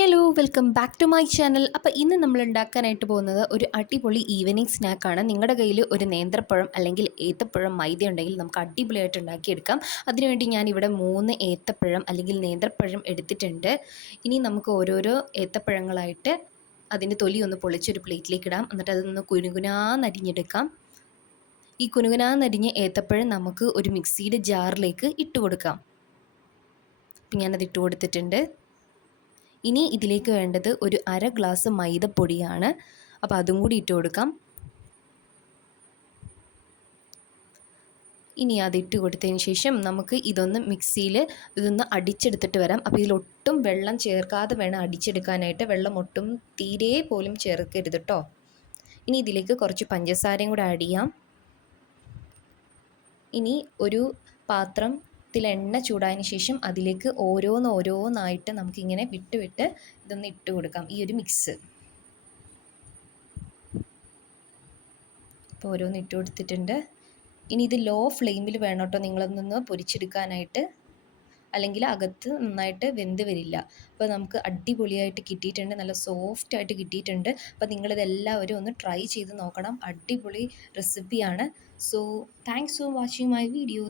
Hello welcome back to my channel. അപ്പോൾ ഇന്ന് നമ്മൾ ഉണ്ടാക്കാനായിട്ട് പോകുന്നത് ഒരു അടിപൊളി ഈവനിങ് സ്നാക്കാണ്. നിങ്ങളുടെ കയ്യിൽ ഒരു നേന്ത്രപ്പഴം അല്ലെങ്കിൽ ഏത്തപ്പഴം മൈദ ഉണ്ടെങ്കിൽ നമുക്ക് അടിപൊളിയായിട്ട് ഉണ്ടാക്കിയെടുക്കാം. അതിനുവേണ്ടി ഞാനിവിടെ 3 ഏത്തപ്പഴം അല്ലെങ്കിൽ നേന്ത്രപ്പഴം എടുത്തിട്ടുണ്ട്. ഇനി നമുക്ക് ഓരോരോ ഏത്തപ്പഴങ്ങളായിട്ട് അതിൻ്റെ തൊലി ഒന്ന് പൊളിച്ചൊരു പ്ലേറ്റിലേക്ക് ഇടാം. എന്നിട്ട് അതൊന്ന് കുനുകുനാന്നരിഞ്ഞെടുക്കാം. ഈ കുനുകുനാന്നരിഞ്ഞ ഏത്തപ്പഴം നമുക്ക് ഒരു മിക്സിയുടെ ജാറിലേക്ക് ഇട്ട് കൊടുക്കാം. അപ്പം ഞാനത് ഇട്ട് കൊടുത്തിട്ടുണ്ട്. ഇനി ഇതിലേക്ക് വേണ്ടത് ഒരു അര ഗ്ലാസ് മൈദപ്പൊടിയാണ്. അപ്പോൾ അതും കൂടി ഇട്ട് കൊടുക്കാം. ഇനി അതിട്ട് കൊടുത്തതിന് ശേഷം നമുക്ക് ഇതൊന്ന് അടിച്ചെടുത്തിട്ട് വരാം. അപ്പോൾ ഇതിലൊട്ടും വെള്ളം ചേർക്കാതെ വേണം അടിച്ചെടുക്കാനായിട്ട്. വെള്ളം ഒട്ടും തീരെ പോലും ചേർക്കരുത് കേട്ടോ. ഇനി ഇതിലേക്ക് കുറച്ച് പഞ്ചസാരയും കൂടെ ആഡ് ചെയ്യാം. ഇനി ഒരു പാത്രത്തിൽ എണ്ണ ചൂടായതിന് ശേഷം അതിലേക്ക് ഓരോന്നായിട്ട് നമുക്കിങ്ങനെ വിട്ട് ഇതൊന്ന് ഇട്ട് കൊടുക്കാം, ഈ ഒരു മിക്സ്. അപ്പോൾ ഓരോന്ന് ഇട്ട് കൊടുത്തിട്ടുണ്ട്. ഇനി ഇത് ലോ ഫ്ലെയിമിൽ വേണം കേട്ടോ നിങ്ങളൊന്ന് പൊരിച്ചെടുക്കാനായിട്ട്, അല്ലെങ്കിൽ അകത്ത് നന്നായിട്ട് വെന്ത് വരില്ല. അപ്പോൾ നമുക്ക് അടിപൊളിയായിട്ട് കിട്ടിയിട്ടുണ്ട്, നല്ല സോഫ്റ്റായിട്ട് കിട്ടിയിട്ടുണ്ട്. അപ്പോൾ നിങ്ങളിതെല്ലാവരും ഒന്ന് ട്രൈ ചെയ്ത് നോക്കണം. അടിപൊളി റെസിപ്പിയാണ്. So thanks for watching my video.